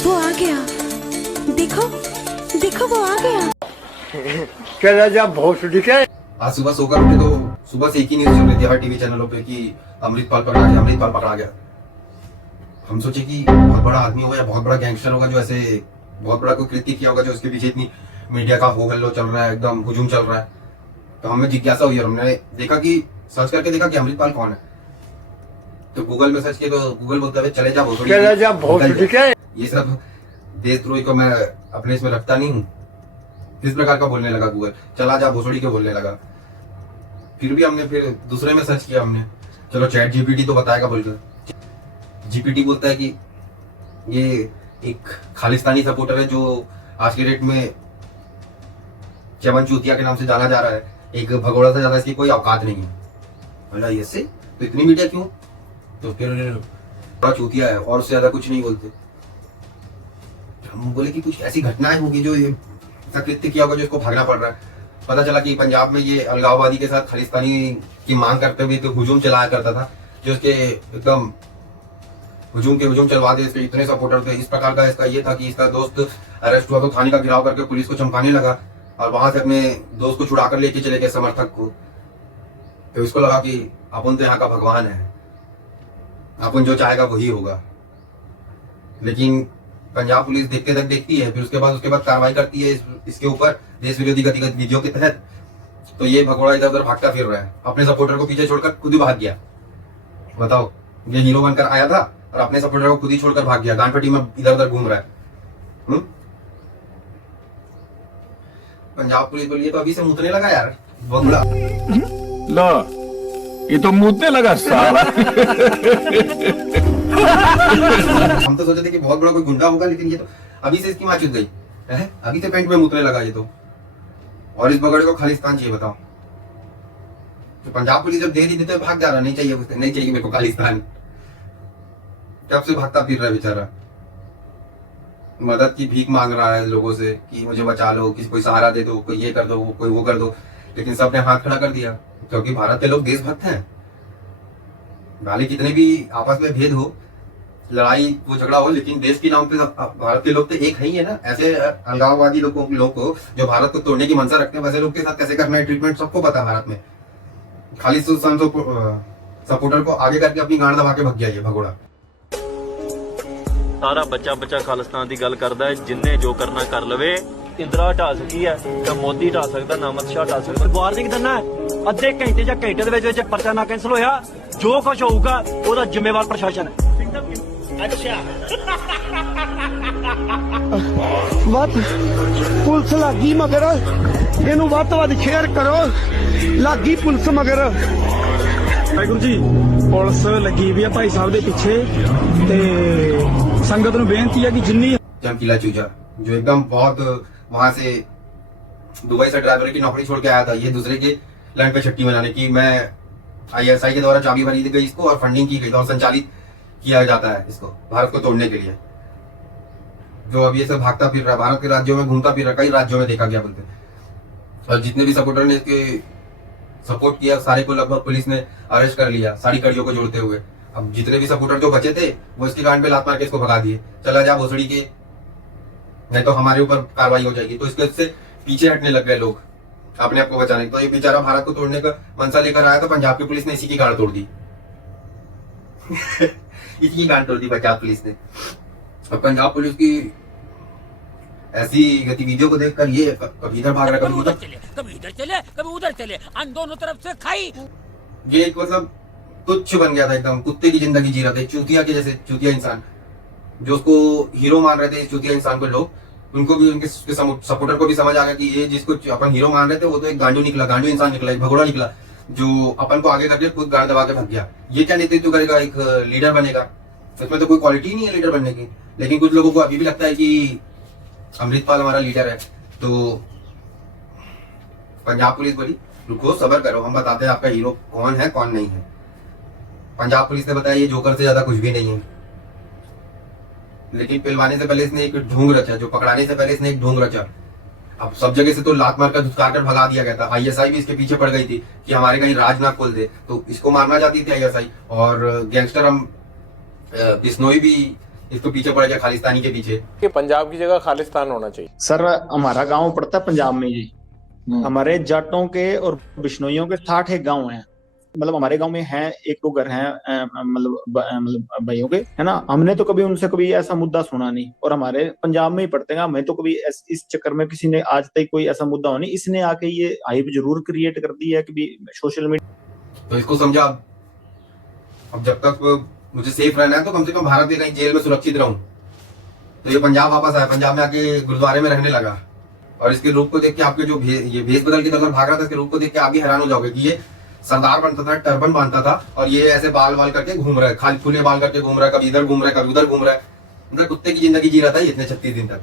वो आ गया, देखो देखो वो आ गया। चला जा भोसड़ी के। आज सुबह सोकर उठे तो सुबह से एक ही न्यूज चल रही थी हर टीवी चैनलों पे कि अमृतपाल पकड़ा गया, अमृतपाल पकड़ा गया। हम सोचे कि बहुत बड़ा आदमी होगा या बहुत बड़ा गैंगस्टर होगा जो ऐसे बहुत बड़ा कोई कृत्य किया होगा जो उसके पीछे इतनी मीडिया का हो गल्लो चल रहा है, एकदम हुजूम चल रहा है। तो हमें जिज्ञासा हुई और हमने देखा कि सर्च करके देखा कि अमृतपाल कौन है। तो गूगल में सर्च किया तो गूगल बोलता है चले जा भोसड़ी के। ये सब देशद्रोही को मैं अपने इसमें रखता नहीं हूँ, इस प्रकार का बोलने लगा गूगल, चला जा भोसड़ी के बोलने लगा। फिर भी हमने फिर दूसरे में सर्च किया हमने, चलो चैट जीपीटी तो बताएगा बोलकर। जीपीटी बोलता है कि ये एक खालिस्तानी सपोर्टर है जो आज के डेट में चमन चूतिया के नाम से जाना जा रहा है। एक भगोड़ा से ज्यादा इसकी कोई औकात नहीं है। बोला ये से तो इतनी मीडिया क्यों? तो फिर बड़ा चूतिया है और उससे ज्यादा कुछ नहीं बोलते। हम बोले कि कुछ ऐसी घटनाएं होगी जो ये कृत्य किया होगा जो इसको भागना पड़ रहा है। पता चला कि पंजाब में ये अलगाववादी के साथ खालिस्तानी की मांग करते हुए तो हुजूम चलाया करता था, जो इसके एकदम हुजूम चलवा दे। इसके इतने सपोर्टर थे। इस प्रकार का इसका ये था कि इसका दोस्त अरेस्ट हुआ तो थाने का घेराव करके पुलिस को चमकाने लगा और वहां से अपने दोस्त को छुड़ा कर लेके चले गए समर्थक को। तो इसको लगा कि अपन तो यहाँ का भगवान है, अपन जो चाहेगा वही होगा। लेकिन पंजाब पुलिस देखते तक देखती है, फिर उसके बाद कार्रवाई करती है इसके ऊपर देश विरोधी गतिविधियों के तहत। तो ये भगोड़ा इधर उधर भागता फिर रहा है, अपने सपोर्टर को पीछे छोड़कर खुद ही भाग गया। बताओ, ये हीरो बनकर आया था और अपने सपोर्टर को खुद ही छोड़कर भाग गया, गांडपट्टी में इधर उधर घूम रहा है। पंजाब पुलिस बोली तो अभी से मुतने लगा यार भगोड़ा। लो ये तो मुतने लगा साला। हम तो सोचे थे कि बहुत बड़ा कोई गुंडा होगा, लेकिन ये तो अभी से इसकी माँ चुद गई है, अभी से पेंट में मुतने लगा ये तो। और इस बगड़े को खालिस्तान चाहिए, बताओ। तो पंजाब पुलिस जब दे दी तो भाग जा रहा, नहीं चाहिए मेरे को खालिस्तान। कब से भागता फिर रहा है बेचारा, मदद की भीख मांग रहा है लोगों से कि मुझे बचा लो, किसी कोई सहारा दे दो, कोई ये कर दो, कोई वो कर दो। लेकिन सबने हाथ खड़ा कर दिया, क्योंकि भारत के लोग देशभक्त हैं। भले कितने भी आपस में भेद हो, लड़ाई वो झगड़ा हो, लेकिन देश के नाम पे भारत के लोग तो एक ही है ना। ऐसे अलगाववादी लोगों को जो भारत को तोड़ने की मंशा रखते हैं, वैसे लोग के साथ कैसे करना है ट्रीटमेंट सबको पता है भारत में। खाली सपोर्टर को आगे करके अपनी गांड दबा के भग गया ये भगोड़ा। सारा बच्चा खालिस्तान की गल करता है, जिन्ने जो करना कर लवे। इंदिरा हटा सकी है तो मोदी हटा सकता, नामत शाह हटा सकता। वार्निंग देना है, अद्धे घंटे या घंटे दे विच पर्चा ना कैंसिल होया, जो कुछ होगा ओदा जिम्मेवार प्रशासन है। अच्छा वध पुलिस लागी मगर इनू वध तो वध शेयर करो, लागी पुलिस मगर। वाहिगुरू जी, पुलिस लगी हुई है भाई साहब के पीछे ते संगत नूं बेनती है कि जिन्नी चमकीला चूजा जो एकदम बहुत वहां से दुबई से ड्राइवर की नौकरी छोड़ के आया था, ये दूसरे के लैंड पे छट्टी मनाने की। मैं ISI के द्वारा चाबी बनी गई इसको और फंडिंग की गई और संचालित किया जाता है इसको भारत को तोड़ने के लिए। जो अब ये सब भागता फिर रहा है, भारत के राज्यों में घूमता फिर रहा, कई राज्यों में देखा गया बोलते। और जितने भी सपोर्टर ने इसके सपोर्ट किया सारे को लगभग पुलिस ने अरेस्ट कर लिया, सारी कड़ियों को जोड़ते हुए। अब जितने भी सपोर्टर जो बचे थे वो इसकी गांड पे लात मार के इसको भगा दिए, चला जा भोसड़ी के, नहीं तो हमारे ऊपर कार्रवाई हो जाएगी। तो इसके से पीछे हटने लग गए लोग अपने आप को बचाने। तो ये बेचारा भारत को तोड़ने का मंशा लेकर आया, तो पंजाब की पुलिस ने इसी की गांड तोड़ दी। इसी की गांड तोड़ दी पंजाब पुलिस ने। और पंजाब पुलिस की ऐसी गतिविधियों को देखकर ये कभी इधर भाग रहा, कभी उधर कभी उधर चले, दोनों तरफ से खाई। ये एक मतलब तुच्छ बन गया था, एकदम कुत्ते की जिंदगी जी रहा था, चूतिया के जैसे चूतिया इंसान। जो उसको हीरो मान रहे थे चूतिया इंसान को लोग, उनको भी उनके सपोर्टर को भी समझ आ गया कि ये जिसको अपन हीरो मान रहे थे वो तो एक गांडू निकला, गांडू इंसान निकला, एक भगोड़ा निकला जो अपन को आगे करके खुद गांड दबा के भाग गया। ये क्या नेतृत्व करेगा, एक लीडर बनेगा? इसमें तो कोई क्वालिटी नहीं है लीडर बनने की। लेकिन कुछ लोगों को अभी भी लगता है कि अमृतपाल हमारा लीडर है। तो पंजाब पुलिस बोली रुको सब्र करो, हम बताते हैं आपका हीरो कौन है कौन नहीं है। पंजाब पुलिस ने बताया ये जोकर से ज्यादा कुछ भी नहीं है। लेकिन पिलवाने से पहले इसने एक ढोंग रचा, जो पकड़ाने से पहले इसने एक ढोंग रचा। अब सब जगह से तो लात मार कर धुतकार कर भगा दिया गया था। ISI भी इसके पीछे पड़ गई थी कि हमारे कहीं राज ना खोल दे, तो इसको मारना चाहती थी ISI। और गैंगस्टर हम बिश्नोई भी इसको पीछे पड़ गया खालिस्तानी के पीछे। कि पंजाब की जगह खालिस्तान होना चाहिए। सर हमारा गांव पड़ता है पंजाब में जी। हमारे जाटों के और बिश्नोइयों के 60 एक गांव हैं। मतलब हमारे गांव में है एक दो घर हैं मतलब भाइयों के, है ना। हमने तो कभी उनसे कभी ऐसा मुद्दा सुना नहीं, और हमारे पंजाब में ही पड़ते हैं। हमें तो कभी इस चक्कर में किसी ने आज तक कोई ऐसा मुद्दा हो नहीं। इसने आके ये हाइप जरूर क्रिएट कर दी है कि सोशल मीडिया। तो इसको समझा। अब जब तक मुझे सेफ रहना है तो कम से कम भारत के कहीं जेल में सुरक्षित रहूं। तो ये पंजाब वापस आया, पंजाब में आके गुरुद्वारे में रहने लगा, और इसके रूप को देख के आपके जो ये भेष बदल के तरफ भाग रहा था, इसके रूप को देख के आप भी हैरान हो जाओगे कि ये सरदार बनता था, टर्बन बांधता था, और ये ऐसे बाल बाल करके घूम रहा है, खाली खुले बाल करके घूम रहा है, कभी इधर घूम रहा है, कभी उधर घूम रहा है। मतलब कुत्ते की जिंदगी जी रहा था ये इतने 36 दिन तक।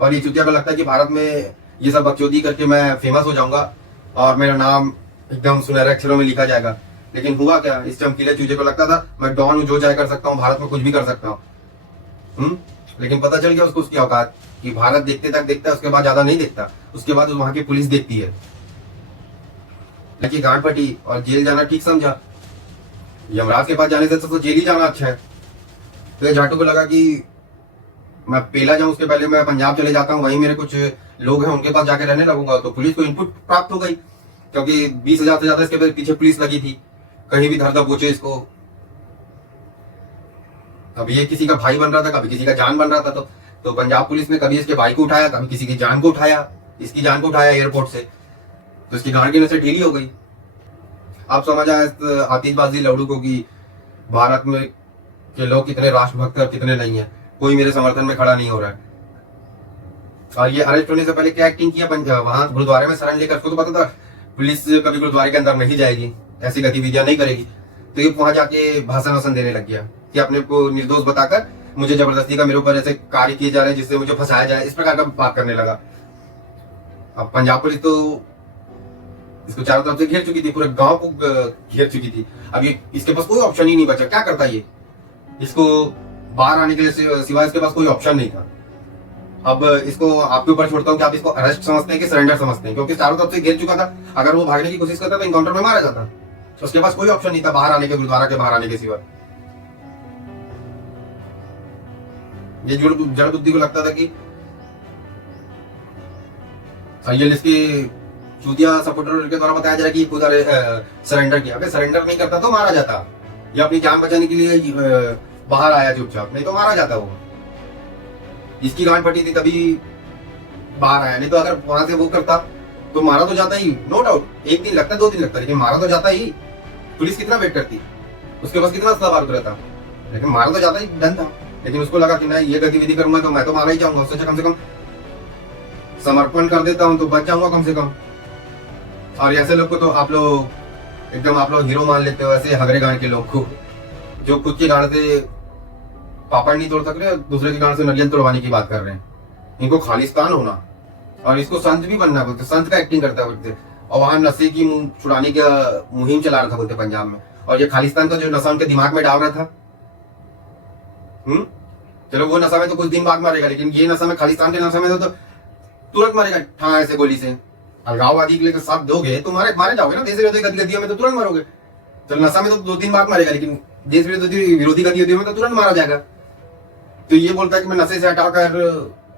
और ये चुतिया को लगता है कि भारत में ये सब बकचोदी करके मैं फेमस हो जाऊंगा और मेरा नाम एकदम सुनहरे अक्षरों में लिखा जाएगा। लेकिन हुआ क्या, इस चमकीले चूजे को लगता था मैं डॉन हूं, जो चाहे कर सकता हूँ, भारत में कुछ भी कर सकता हूँ। लेकिन पता चल गया उसको उसकी औकात कि भारत देखते तक देखता है, उसके बाद ज्यादा नहीं देखता। उसके बाद वहां की पुलिस देखती है। लेकिन गांड फटी और जेल जाना ठीक समझा। यमराज के पास जाने से तो जेल ही जाना अच्छा है। तो ये जाटू को लगा कि मैं पेला जाऊं उसके पहले मैं पंजाब चले जाता हूँ, वहीं मेरे कुछ लोग हैं उनके पास जाके रहने लगूंगा। तो पुलिस को इनपुट प्राप्त हो गई, क्योंकि 20,000 से ज्यादा इसके पीछे पुलिस लगी थी, कहीं भी धरदा पूछे इसको। कभी ये किसी का भाई बन रहा था, कभी किसी का जान बन रहा था। तो पंजाब पुलिस ने कभी इसके भाई को उठाया, कभी किसी की जान को उठाया, इसकी जान को उठाया एयरपोर्ट से। तो इसकी गांड की नसें ढीली हो गई। आप समझ आए इस आतिशबाजी लड़ू को कि भारत में के लोग कितने राष्ट्रभक्त और कितने नहीं है। कोई मेरे समर्थन में खड़ा नहीं हो रहा है। और ये अरेस्ट होने से पहले क्या एक्टिंग किया वहां गुरुद्वारे में शरण लेकर। उसको तो पता था पुलिस कभी गुरुद्वारे के अंदर नहीं जाएगी, ऐसी गतिविधियां नहीं करेगी। तो ये वहां जाके भाषण वासन देने लग गया कि अपने को निर्दोष बताकर मुझे जबरदस्ती का मेरे ऊपर ऐसे कार्य किए जा रहे हैं जिससे मुझे फंसाया जाए, इस प्रकार का बात करने लगा। अब पंजाब पुलिस तो इसको चारों तरफ से घेर चुकी थी, पूरे गांव को घेर चुकी थी। अब ये इसके पास कोई ऑप्शन ही नहीं बचा। क्या करता ये, इसको बाहर आने के लिए सिवाय इसके पास कोई ऑप्शन नहीं था। अब इसको आपके ऊपर छोड़ता हूँ कि आप इसको अरेस्ट समझते हैं कि सरेंडर समझते हैं, क्योंकि चारों तरफ से घेर चुका था। अगर वो भागने की कोशिश करता तो इनकाउंटर में मारा जाता। तो उसके पास कोई ऑप्शन नहीं था बाहर आने के, गुरुद्वारा के बाहर आने के सिवा। ये जड़ बुद्धि को लगता था कि इसकी चूतिया सपोर्टर के द्वारा बताया जा रहा है कि सरेंडर किया। अगर सरेंडर नहीं करता तो मारा जाता, या अपनी जान बचाने के लिए बाहर आया चुपचाप, नहीं तो मारा जाता। वो इसकी गांड फटी थी तभी बाहर आया, नहीं तो अगर वहां से वो करता तो मारा तो जाता ही, नो डाउट। 1 दिन लगता, 2 दिन लगता, लेकिन मारा तो जाता ही। पुलिस कितना वेट करती, उसके पास कितना असला बारूद रहता, लेकिन मारा तो जाता ही, डन था। लेकिन उसको लगा कि नहीं, ये गतिविधि करूंगा तो मैं तो मारा ही जाऊंगा, उससे कम से कम समर्पण कर देता हूं तो बच जाऊंगा कम से कम। और ऐसे लोग को तो आप लोग हीरो मान लेते हो, ऐसे हगरे गांड के लोग को, जो खुद की गांड से पापड़ नहीं तोड़ सक रहे, दूसरे की गांड से नलियन तोड़वाने की बात कर रहे हैं। इनको खालिस्तान होना, और इसको संत भी बनना बोलते, संत का एक्टिंग करता है बोलते। और वहां नशे की छुड़ाने का मुहिम चला रहा था बोलते पंजाब में। और ये खालिस्तान का जो नशा उनके दिमाग में डाल रहा था, चलो वो नशा में तो कुछ दिन बाद मारेगा, लेकिन ये नशा में, खालिस्तान के नशा में तो तुरंत मारेगा, ठां ऐसे गोली से। अलगाववादी के लिए साथ दोगे तो मारे जाओगे ना। देश विरोधी गतिविधियों में तो तुरंत मारोगे। चलो नशा में तो 2 दिन बाद मारेगा, लेकिन देश विरोधी गतिविधियों में तो तुरंत मारा जाएगा। तो ये बोलता है कि मैं नशे से हटाकर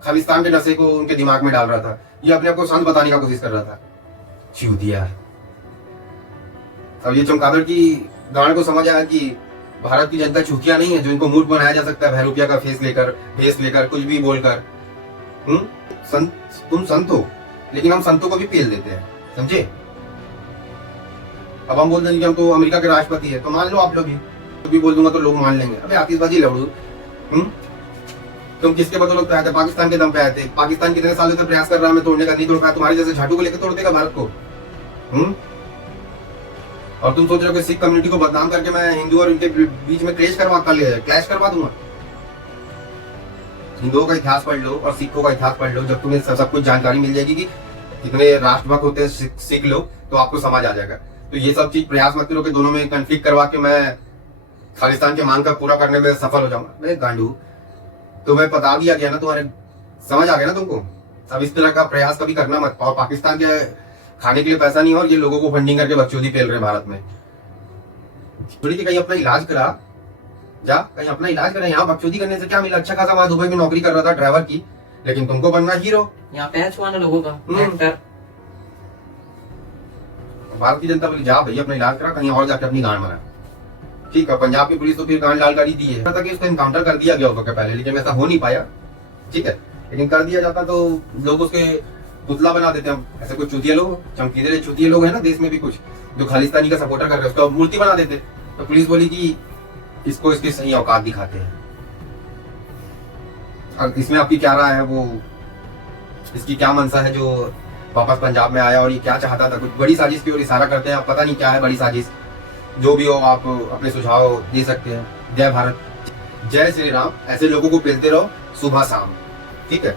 खालिस्तान के नशे को उनके दिमाग में डाल रहा था। ये अपने आप को संत बताने का कोशिश कर रहा था। चूतिया। अब ये चमगादड़ की गांड को समझ आया कि भारत की जनता चूतिया नहीं है जो इनको मूर्ख बनाया जा सकता है भैरूपिया का फेस लेकर कुछ भी बोलकर। तुम संत हो, लेकिन हम संतों को भी पेल देते हैं, समझे। अब हम बोल देंगे कि हम तो अमेरिका के राष्ट्रपति है, तो मान लो आप लोग भी बोल दूंगा तो लोग मान लेंगे। अबे आतिशबाजी लड़ू, तुम किसके बदौलत पे आए थे? पाकिस्तान के दम पे आए थे। पाकिस्तान कितने सालों से प्रयास कर रहा है मैं तोड़ने का, नहीं तोड़ पाया। तुम्हारे जैसे झाटू को लेकर तोड़ देगा भारत को। और तुम सोच रहे हो कि सिख कम्युनिटी को बदनाम करके मैं हिंदू और उनके बीच में क्लैश करवा दूंगा। हिंदुओं का इतिहास पढ़ लो और सिखों का इतिहास पढ़ लो, जब तुम्हें सब कुछ जानकारी मिल जाएगी कि कितने राष्ट्रभक्त होते हैं सिख लोग, तो आपको समझ आ जाएगा। तो ये सब चीज प्रयास मत करो कि दोनों में कन्फ्लिक्ट करवा के मैं खालिस्तान के मांग का पूरा करने में सफल हो जाऊंगा। गांडू, तुम्हें बता दिया गया ना, तुम्हारे समझ आ गया ना तुमको। अब इस तरह का प्रयास कभी करना मत। और पाकिस्तान के खाने के लिए पैसा नहीं, और ये लोगों को फंडिंग करके बकचोदी पेल रहे भारत में। थोड़ी कहीं अपना इलाज करा, जा कहीं अपना इलाज करें, यहाँ बकचोदी करने से क्या मिला? अच्छा खासा वहां दुबई में नौकरी कर रहा था ड्राइवर की, लेकिन तुमको बनना हीरो। यहाँ पैर छुआना लोगों का एक्टर। भारतीय जनता बोली जा भैया अपना इलाज करा, कहीं और जाके अपनी गांड बना। ठीक है, पंजाब की पुलिस तो फिर गांड लाल कर ही दी है। पता कि उसको इनकाउंटर कर दिया गया होगा पहले, लेकिन ऐसा हो नहीं पाया। ठीक है, लेकिन कर दिया जाता तो लोग उसके पुतला बना देते हम। ऐसे कुछ चूतिया लोग, चमकीले चूतिया लोग हैं ना देश में भी कुछ, जो खालिस्तानी का सपोर्टर कर रहे हैं, उसका मूर्ति बना देते। तो पुलिस बोली कि इसको इसकी सही औकात दिखाते हैं। और इसमें आपकी क्या राय है? वो इसकी क्या मंशा है जो वापस पंजाब में आया और ये क्या चाहता था? कुछ बड़ी साजिश की ओर इशारा करते हैं, आप पता नहीं क्या है बड़ी साजिश। जो भी हो आप अपने सुझाव दे सकते हैं। जय भारत, जय श्री राम। ऐसे लोगों को पेलते रहो सुबह शाम। ठीक है।